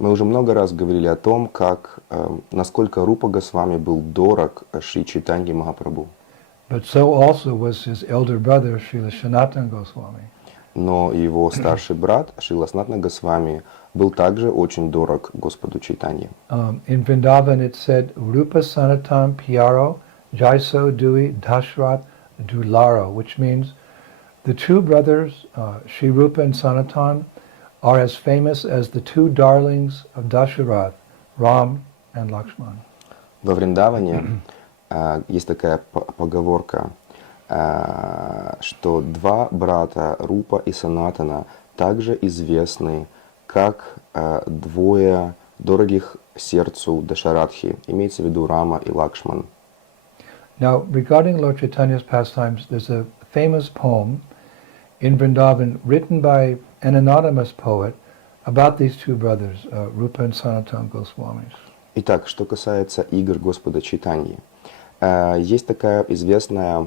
Мы уже много раз говорили о том, насколько Рупа Госвами был дорог Шри Чайтанье Махапрабху. But so also was his elder brother, Srila Sanatana Goswami. Но его старший брат Шрила Санатана Госвами был также очень дорог Господу Чайтанье. In Vrindavan it said, Rupa Sanatan Pyaro Jaiso Dui Dashrat Dularo, which means the two brothers, Sri Rupa and Sanatan, are as famous as the two darlings of Dasharath, Ram and Lakshman. Во Вриндаване есть такая поговорка, что два брата Рупа и Санатана также известны как двое дорогих сердцу Дашарадхи, имеется в виду Рама и Лакшман. Now, regarding Lord Chaitanya's pastimes, there's a famous poem in Vrindavan written by an anonymous poet about these two brothers, Rupa and Sanatana Goswamis. Итак, что касается игр Господа Чайтаньи, есть такое известное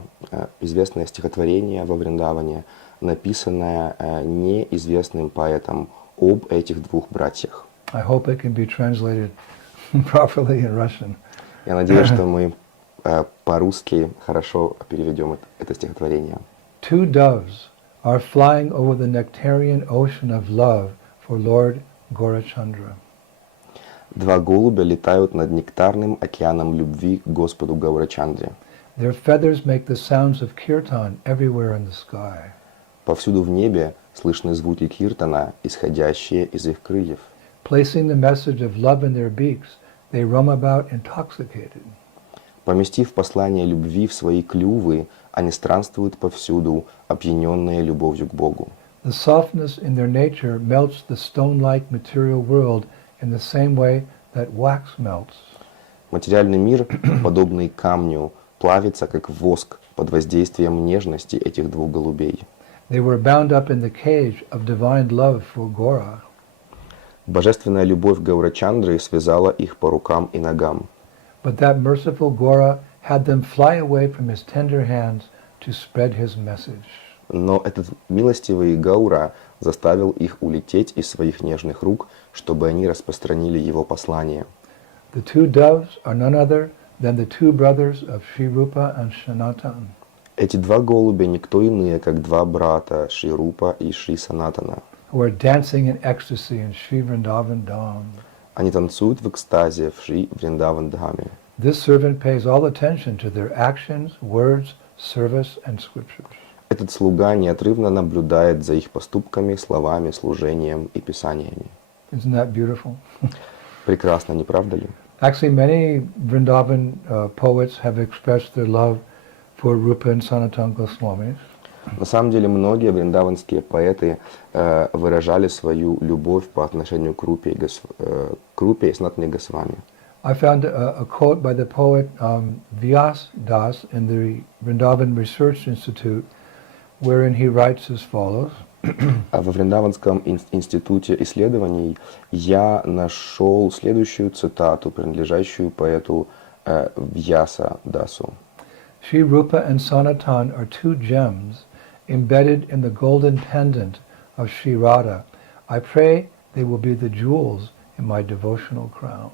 стихотворение во Вриндаване, написанное неизвестным поэтом об этих двух братьях. I hope it can be translated properly in Russian. Я надеюсь, что мы по-русски хорошо переведем это стихотворение. Two doves are flying over the nectarian ocean of love for Lord Gaurachandra. Два голубя летают над нектарным океаном любви к Господу Гаурачандре. Their feathers make the sounds of kirtan everywhere in the sky. Повсюду в небе слышны звуки киртана, исходящие из их крыльев. Placing the message of love in their beaks, they roam about intoxicated. Поместив послание любви в свои клювы, они странствуют повсюду, опьяненные любовью к Богу. The softness in their nature melts the stone-like material world in the same way that wax melts. Материальный мир, подобный камню, плавится как воск под воздействием нежности этих двух голубей. They were bound up in the cage of divine love for Gaura. Божественная любовь Гаурачандры связала их по рукам и ногам. But that merciful Gaura had them fly away from his tender hands to spread his message. Но этот милостивый Гаура заставил их улететь из своих нежных рук, чтобы они распространили его послание. The two doves are none other than the two brothers of Sri Rupa and Sanatana. Эти два голубя никто иные, как два брата Шри Рупа и Шри Санатана. Who are dancing in ecstasy in Sri Vrindavan Dham. Они танцуют в экстазе в Шри Вриндаван Dhаме. This servant pays all attention to their actions, words, service, and scriptures. Этот слуга неотрывно наблюдает за их поступками, словами, служением и писаниями. Isn't that beautiful? Прекрасно, не правда ли? Actually, many Vrindavan poets have expressed their love for Rupa and Sanatana Goswamis. На самом деле, многие вриндаванские поэты выражали свою любовь по отношению к Рупе и Санатане Госвами. I found a quote by the poet Vyas Das in the Vrindavan Research Institute, wherein he writes as follows. Во Вриндаванском институте исследований я нашел следующую цитату, принадлежащую поэту Вьяса Дасу. Sri Rupa and Sanatan are two gems embedded in the golden pendant of Sri Radha. I pray they will be the jewels in my devotional crown.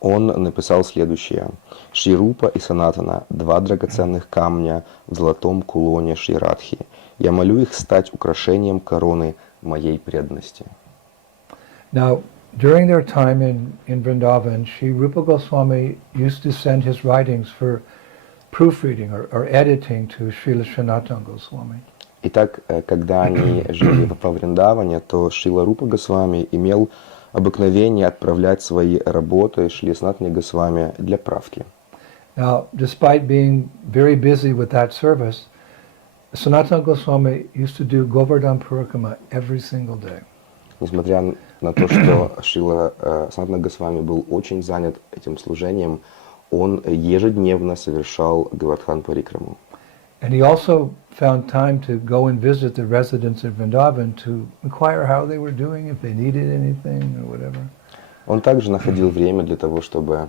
Он написал следующее. Шри Рупа и Санатана – два драгоценных камня в золотом кулоне Шри Радхи. Я молю их стать украшением короны моей преданности. Now, during their time in Vrindavan, Sri Rupa Goswami used to send his writings for proofreading or editing to Srila Sanatana Goswami. Итак, когда они жили во Вриндаване, то Шрила Рупа Госвами имел обыкновение отправлять свои работы Шри Санатане Госвами для правки. Now, despite being very busy with that service, Sanatana Goswami used to do Govardhan Parikrama every single day. Несмотря на то, что Шрила Санатана Госвами был очень занят этим служением, он ежедневно совершал Говардхан Парикраму. And he also found time to go and visit the residents of Vrindavan to inquire how they were doing, if they needed anything or whatever. Он также находил время для того, чтобы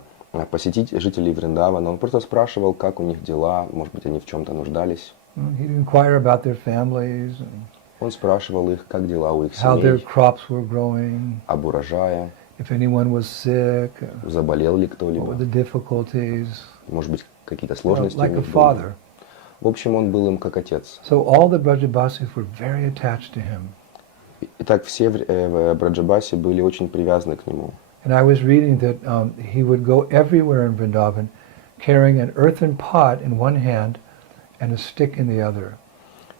посетить жителей Вриндавана. Он просто спрашивал, как у них дела, может быть, они в чем-то нуждались. He'd inquire about their families and Он спрашивал их, как дела у их how their семей, crops were growing. об урожае. if anyone was sick, заболел ли what were кто-либо, the difficulties, может быть, какие-то you know, сложности у like a них были. father. В общем, он был им как отец. So all the Brajabasis were very attached to him. Итак, все в Браджабасе были очень привязаны к нему. And I was reading that he would go everywhere in Vrindavan carrying an earthen pot in one hand and a stick in the other.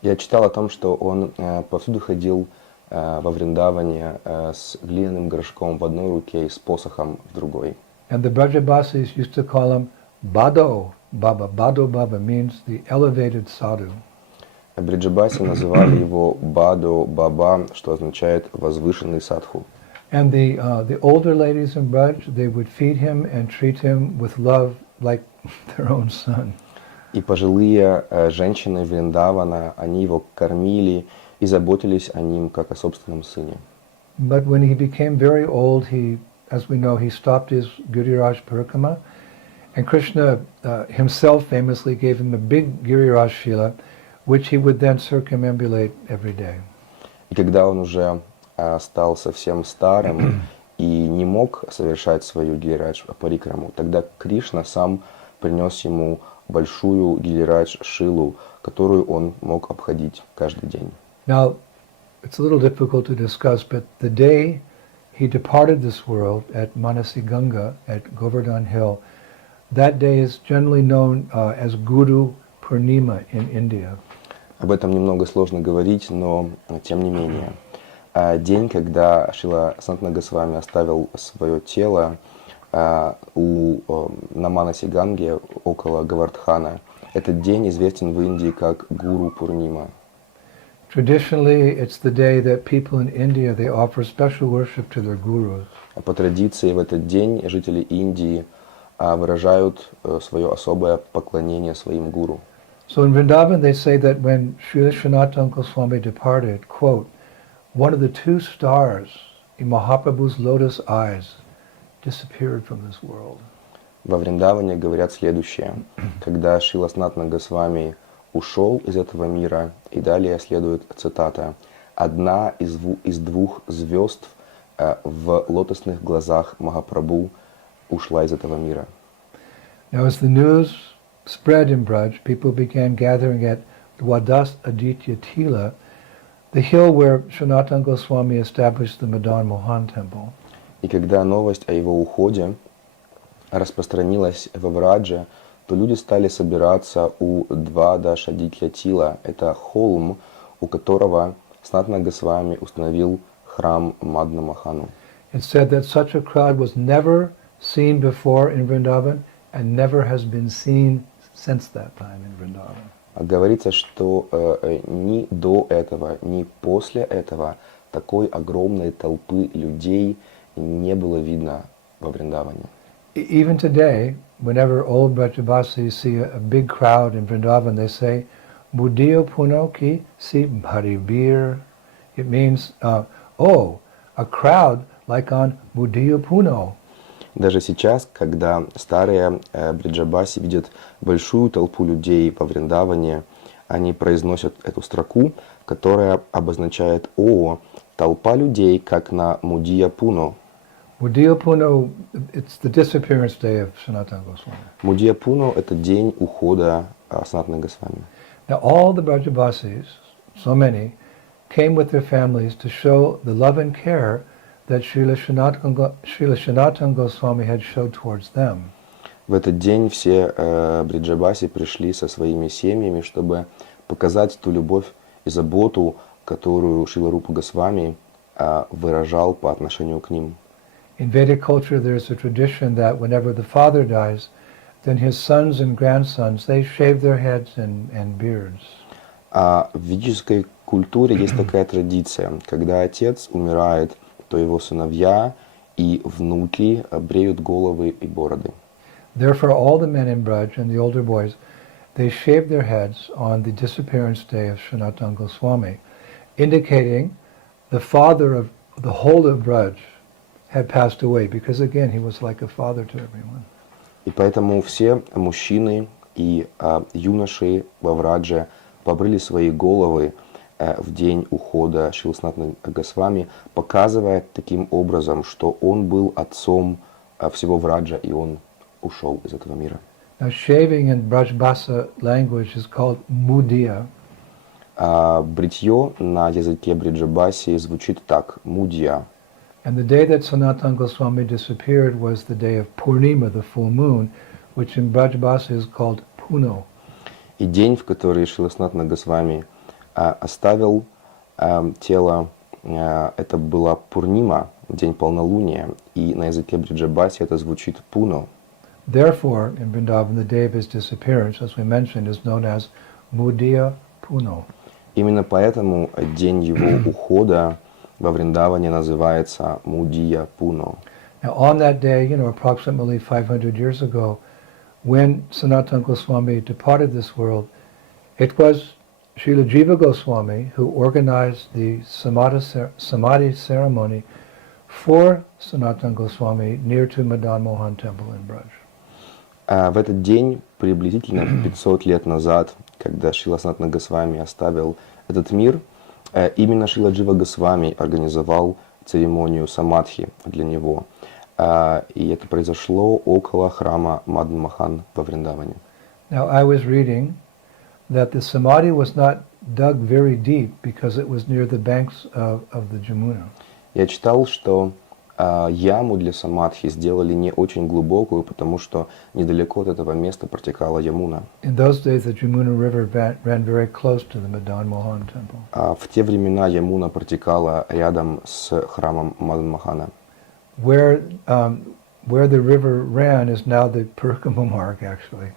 Я читал о том, что он повсюду ходил во Вриндаване с глиняным горшком в одной руке и с посохом в другой. And the Brajabasis used to call him Bado Baba. Bado Baba means the elevated sadhu. Бриджабаси называли его Бадо Баба, что означает возвышенный садху. And the older ladies in Braj, they would feed him and treat him with love like their own son. И пожилые женщины Вриндавана, они его кормили и заботились о ним, как о собственном сыне. But when he became very old, as we know, he stopped his Giriraj Parikrama, and Krishna himself famously gave him a big Giriraj Shila, which he would then circumambulate every day. И когда он уже стал совсем старым и не мог совершать свою гирирадж парикраму, тогда Кришна сам принес ему большую гирирадж шилу, которую он мог обходить каждый день. Now, it's a little difficult to discuss, but the day he departed this world at Manasi Ganga at Govardhan Hill, that day is generally known as Guru Purnima in India. Об этом немного сложно говорить, но тем не менее. День, когда Шрила Санатана Госвами оставил свое тело на Манаси Ганге около Гавардхана, этот день известен в Индии как Гуру Пурнима. Traditionally, it's the day that people in India, they offer special worship to their gurus. По традиции в этот день жители Индии выражают свое особое поклонение своим гуру. So in Vrindavan, they say that when Srila Sanatana Goswami departed, quote, one of the two stars in Mahaprabhu's lotus eyes disappeared from this world. Во Вриндаване говорят следующее. Когда Шрила Санатана Госвами ушел из этого мира, и далее следует цитата, «Одна из двух звезд в лотосных глазах Махапрабху ушла из этого мира». Now as the news spread in Braj, people began gathering at Dwadas Aditya Tila, the hill where Sanatana Goswami established the Madan Mohan temple. И когда новость о его уходе распространилась во Врадже, то люди стали собираться у Двадашадитья Тила. Это холм, у которого Санатана Госвами установил храм Мадна Махану. It's said that such a crowd was never seen before in Vrindavan and never has been seen since that time in Vrindavan. Говорится, что ни до этого, ни после этого такой огромной толпы людей не было видно во Вриндаване. Even today, whenever old Brajabasis see a big crowd in Vrindavan, they say, Buddhiyo puno ki si bharibir. It means, oh, a crowd like on Buddhiyo puno. Даже сейчас, когда старые бриджабаси видят большую толпу людей во Вриндаване, они произносят эту строку, которая обозначает «О, толпа людей, как на Мудия Пуно». Mudya Puno, it's the disappearance day of Sanatana Goswami. Мудия Пуно – это день ухода Санатана Госвами. Now all the Brajabasis, so many, came with their families to show the love and care that Srila Sanatana Goswami had showed towards them. В этот день все бриджабаси пришли со своими семьями, чтобы показать ту любовь и заботу, которую Шрила Рупа Госвами выражал по отношению к ним. In Vedic culture, there's a tradition that whenever the father dies, then his sons and grandsons, they shave their heads and beards. А в ведической культуре есть такая традиция, когда отец умирает, то его сыновья и внуки бреют головы и бороды. Therefore, all the men in Braj and the older boys, they shave their heads on the disappearance day of Sanatana Goswami, indicating the father of the whole of Braj had passed away, because again, he was like a father to everyone. И поэтому все мужчины и юноши во Врадже побрили свои головы, в день ухода Шрилы Санатаны Госвами, показывает таким образом, что он был отцом всего Враджа, и он ушел из этого мира. Now, shaving in Brajbasa language is called mudya. Бритье на языке Бриджабаси звучит так: мудья. And the day that Sanatana Goswami disappeared was the day of Purnima, the full moon, which in Brajbasa is called Puno. И день, в который Шрила Санатана Госвами оставил тело, это была Пурнима, день полнолуния, и на языке Бриджабаси это звучит Пуно. Therefore, in Vrindavan, the day of his disappearance, as we mentioned, is known as Mudya Puno. Именно поэтому день его ухода во Вриндаване называется Мудия Пуно. Now, on that day, approximately 500 years ago, when Sanatana Goswami departed this world, it was Srila Jiva Goswami who organized the Samadhi ceremony for Sanatana Goswami near to Madan Mohan Temple in Braj. В этот день, приблизительно 500 лет назад, когда Шрила Санатана Госвами оставил этот мир, именно Шрила Джива Госвами организовал церемонию Самадхи для него. И это произошло около храма Мадан Мохан во Вриндаване. Now, I was reading that the Samadhi was not dug very deep because it was near the banks of the Jamuna. Я читал, что яму для Самадхи сделали не очень глубокую, потому что недалеко от этого места протекала Ямуна. In those days, the Jamuna River ran very close to the Madan Mohan Temple. В те времена Ямуна протекала рядом с храмом Мадан Мохана. Where the river ran is now the Purkama mark, actually.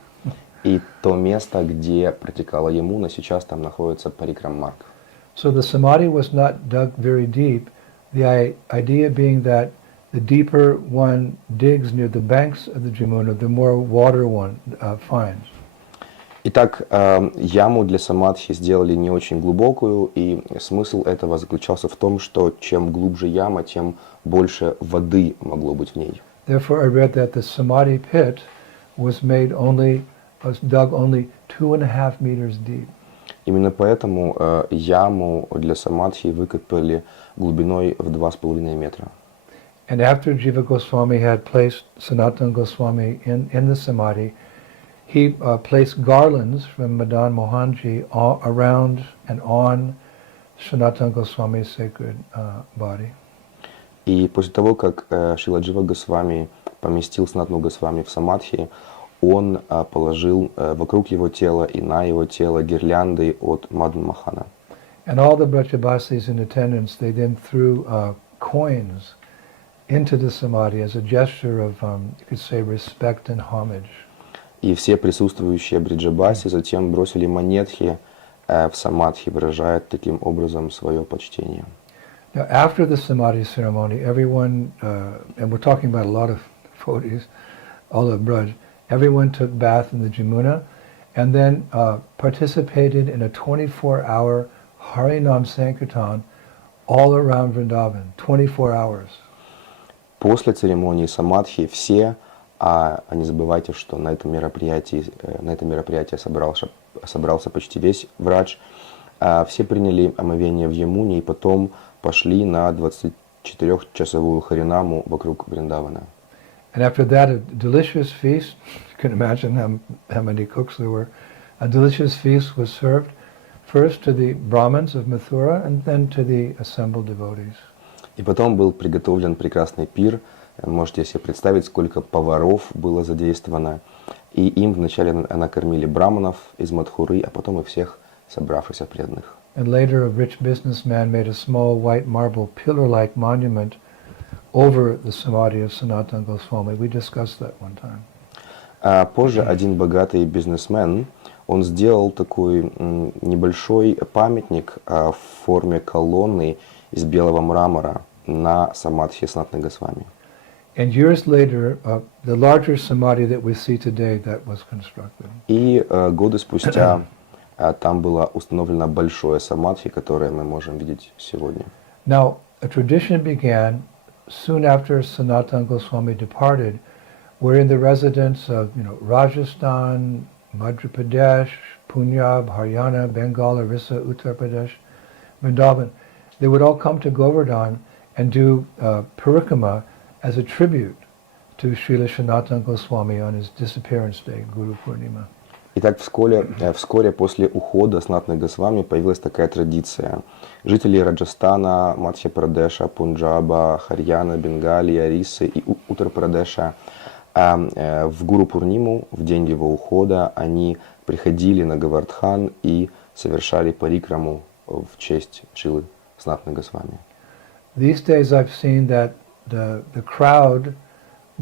И то место, где протекала Ямуна, сейчас там находится Парикрам-марк. So the Samadhi was not dug very deep. The idea being that the deeper one digs near the banks of the Jamuna, the more water one finds. Итак, яму для Самадхи сделали не очень глубокую, и смысл этого заключался в том, что чем глубже яма, тем больше воды могло быть в ней. Therefore, I read that the Samadhi pit was dug only 2.5 meters deep. Именно поэтому яму для Самадхи выкопали глубиной в 2,5 метра. And after Jiva Goswami had placed Sanatana Goswami in the Samadhi, he placed garlands from Madan Mohanji around and on Sanatana Goswami's sacred body. И после того, как Шрила Джива Госвами поместил Санатану Госвами в Самадхи, он положил вокруг его тела и на его тело гирлянды от Мадан Мохана. And all the Brajavasis in attendance, they then threw coins into the Samadhi as a gesture of, you could say, respect and homage. И все присутствующие бриджабаси затем бросили монетки в Самадхи, выражая таким образом свое почтение. Now, after the Samadhi ceremony, everyone, and we're talking about a lot of devotees, all of Braj, everyone took bath in the Jamuna and then participated in a 24-hour Harinam Sankirtan all around Vrindavan, 24 hours. После церемонии Самадхи все, не забывайте, что на это мероприятие собрался почти весь Врадж, все приняли омовение в Ямуне и потом пошли на 24-часовую харинаму вокруг Вриндавана. And after that, a delicious feast, you can imagine how many cooks there were, a delicious feast was served first to the Brahmins of Mathura and then to the assembled devotees. И потом был приготовлен прекрасный пир. Можете себе представить, сколько поваров было задействовано. И им вначале накормили браманов из Мадхуры, а потом и всех собравшихся преданных. And later a rich businessman made a small white marble pillar-like monument over the Samadhi of Sanatana Goswami. We discussed that one time. Позже один богатый бизнесмен, он сделал такой небольшой памятник в форме колонны из белого мрамора на Самадхи Санатаны Госвами. And years later, the larger Samadhi that we see today, that was constructed. И годы спустя там было установлено большое Самадхи, которое мы можем видеть сегодня. Now, a tradition began soon after Sanatana Goswami departed, wherein the residents of Rajasthan, Madhya Pradesh, Punjab, Haryana, Bengal, Orissa, Uttar Pradesh, Vrindavan, they would all come to Govardhan and do parikrama as a tribute to Srila Sanatana Goswami on his disappearance day, Guru Purnima. Итак, вскоре после ухода Санатаны Госвами появилась такая традиция. Жители Раджастана, Мадхья-Прадеша, Пунджаба, Харьяна, Бенгалии, Орисы и Уттар-Прадеша в Гуру Пурниму, в день его ухода, они приходили на Говардхан и совершали парикраму в честь Шрилы Санатаны Госвами. These days I've seen that the crowd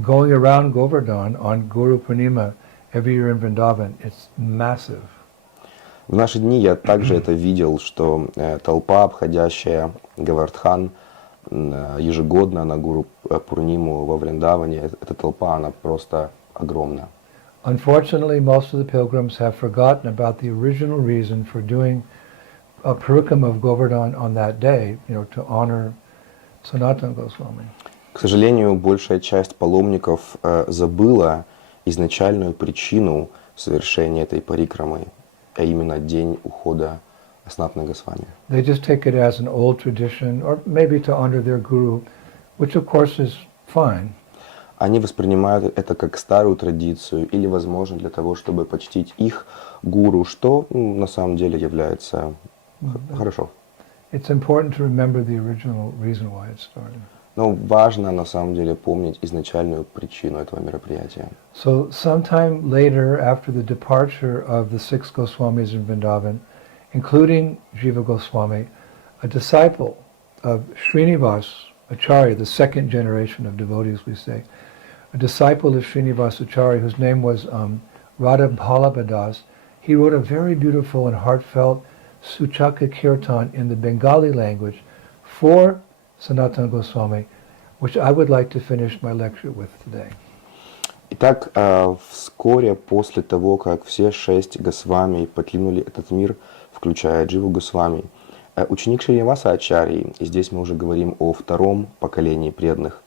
going around Govardhan on Guru Purnima every year in Vrindavan, it's massive. В наши дни я также это видел, что толпа, обходящая Говардхан ежегодно на Гуру Пурниму во Вриндаване, эта толпа, она просто огромна. Unfortunately, most of the pilgrims have forgotten about the original reason for doing a parikram of Govardhan on that day, to honor Sanatana Goswami. К сожалению, большая часть паломников забыла изначальную причину совершения этой парикрамы, а именно день ухода Санатаны Госвами. They just take it as an old tradition, or maybe to honor their guru, which of course is fine. Они воспринимают это как старую традицию или, возможно, для того, чтобы почтить их гуру, что на самом деле является хорошо. It's important to remember the original reason why it started. Но важно на самом деле помнить изначальную причину этого мероприятия. So sometime later, after the departure of the 6 Goswamis in Vrindavan, including Jiva Goswami, a disciple of Srinivas Acharya, the second generation of devotees, we say, a disciple of Srinivas Acharya whose name was Radha Bhalabadas, he wrote a very beautiful and heartfelt Suchaka Kirtan in the Bengali language for Sanatana Goswami, which I would like to finish my lecture with today. Итак, вскоре после того, как все 6 Госвами покинули этот мир, включая Дживу Госвами, ученик Шриниваса Ачарьи, и здесь мы уже говорим о втором поколении преданных,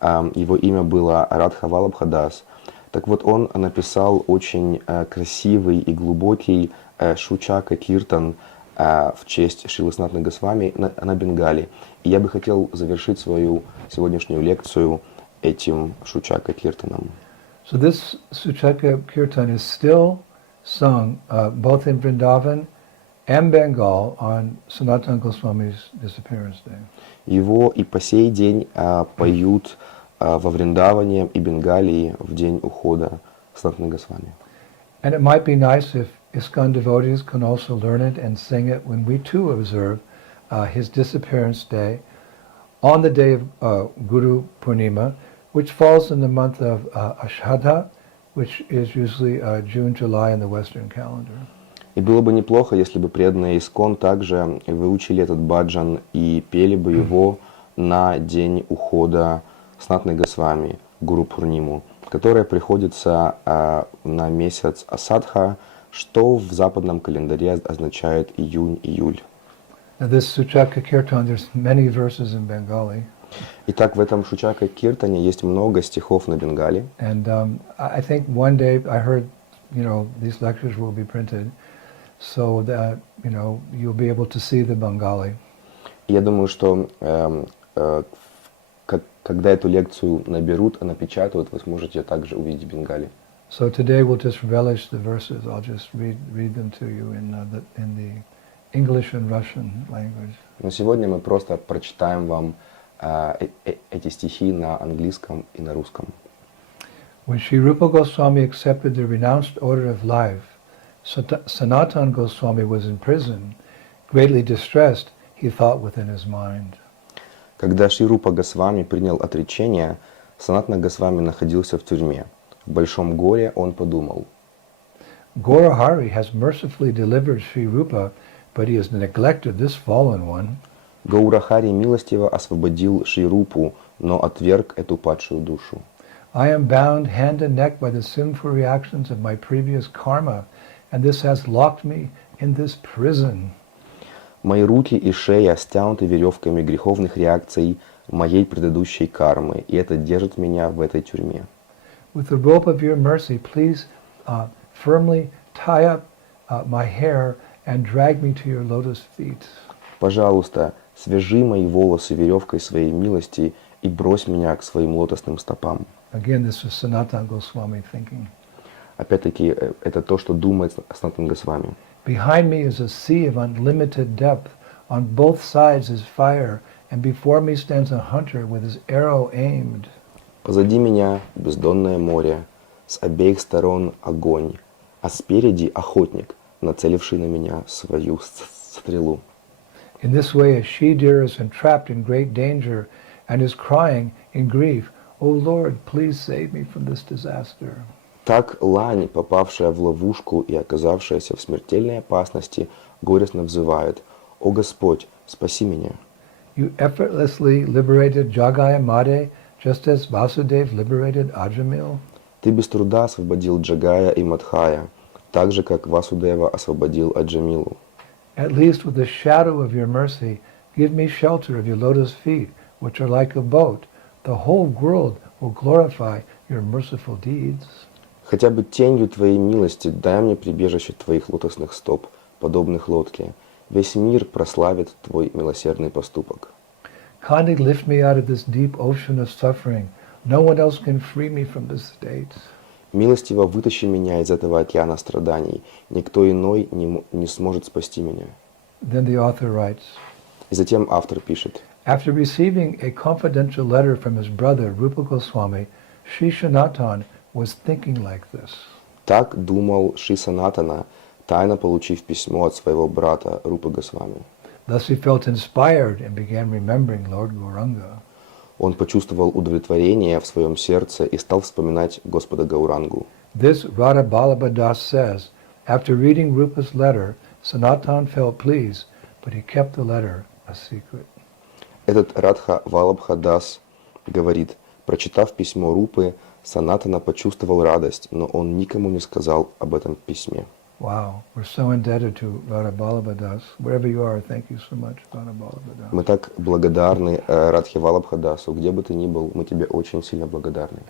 его имя было Радха Валабхадас. Так вот, он написал очень красивый и глубокий Шучака Киртан в честь Шрилы Санатаны Госвами на Бенгали. И я бы хотел завершить свою сегодняшнюю лекцию этим Шучака Киртаном. So this Suchaka Kirtan is still sung both in Vrindavan and Bengal on Sanatana Goswami's disappearance day. Его и по сей день поют во Вриндаване и Бенгалии в день ухода Санатаны Госвами. And it might be nice if ISKCON devotees can also learn it and sing it when we too observe his disappearance day on the day of Guru Purnima, which falls in the month of Ashadha, which is usually June, July in the Western calendar. И было бы неплохо, если бы преданные ИСККОН также выучили этот баджан и пели бы его на день ухода Санатаны Госвами, Гуру Пурниму, которая приходится на месяц Асадха, что в западном календаре означает июнь-июль. Now this Suchaka Kirtan, there's many verses in Bengali. Итак, в этом Шучака Киртане есть много стихов на бенгале. And I think one day I heard, these lectures will be printed, so that, you'll be able to see the Bengali. Я думаю, что когда эту лекцию наберут, напечатают, вы сможете также увидеть бенгали. So today we'll just relish the verses. I'll just read them to you in the English and Russian language. Но сегодня мы просто прочитаем вам эти стихи на английском и на русском. When Sri Rupa Goswami accepted the renounced order of life, Sanatana Goswami was in prison. Greatly distressed, he thought within his mind. Когда Шри Рупа Госвами принял отречение, Санатана Госвами находился в тюрьме. В большом горе он подумал: Gora Hari has mercifully delivered Sri Rupa, but he has neglected this fallen one. Гаурахари милостиво освободил Шри Рупу, но отверг эту падшую душу. I am bound hand and neck by the sinful reactions of my previous karma, and this has locked me in this prison. Мои руки и шея стянуты веревками греховных реакций моей предыдущей кармы, и это держит меня в этой тюрьме. With the rope of your mercy, please firmly tie up my hair and drag me to your lotus feet. Пожалуйста, свяжи мои волосы веревкой своей милости и брось меня к своим лотосным стопам. Again, this is Sanatana Goswami thinking. Опять-таки, это то, что думает Санатана Госвами. Behind me is a sea of unlimited depth. On both sides is fire, and before me stands a hunter with his arrow aimed. Позади меня бездонное море, с обеих сторон огонь, а спереди охотник, нацеливший на меня свою стрелу. In this way, a she-deer is entrapped in great danger and is crying in grief, "O Lord, please save me from this disaster." Так лань, попавшая в ловушку и оказавшаяся в смертельной опасности, горестно взывает: «О Господь, спаси меня!» You effortlessly liberated Jagai and Madhe, just as Vasudev liberated Ajamil. Ты без труда освободил Джагая и Мадхая, так же, как Васудева освободил Аджамилу. At least with the shadow of your mercy, give me shelter of your lotus feet, which are like a boat. The whole world will glorify your merciful deeds. Хотя бы тенью Твоей милости дай мне прибежище Твоих лотосных стоп, подобных лодке. Весь мир прославит Твой милосердный поступок. Kindly lift me out of this deep ocean of suffering. No one else can free me from this state. Милостиво вытащи меня из этого океана страданий. Никто иной не сможет спасти меня. Then the author writes, И затем автор пишет: after receiving a confidential letter from his brother Rupa Goswami, Sri Sanatan was thinking like this. Так думал Шри Санатана, тайно получив письмо от своего брата Рупы Госвами. Thus he felt inspired and began remembering Lord Gauranga. Он почувствовал удовлетворение в своем сердце и стал вспоминать Господа Гаурангу. This Radha Ballabha Das says, after reading Rupa's letter, Sanatan felt pleased, but he kept the letter a secret. Этот Радха Валабха Дас говорит: прочитав письмо Рупы, Санатана почувствовал радость, но он никому не сказал об этом письме. Wow, we're so indebted to Radha Ballabha Das. Wherever you are, thank you so much, Radha Ballabha Das. Мы так благодарны Радхе Валабха Дасу. Где бы ты ни был, мы тебе очень сильно благодарны.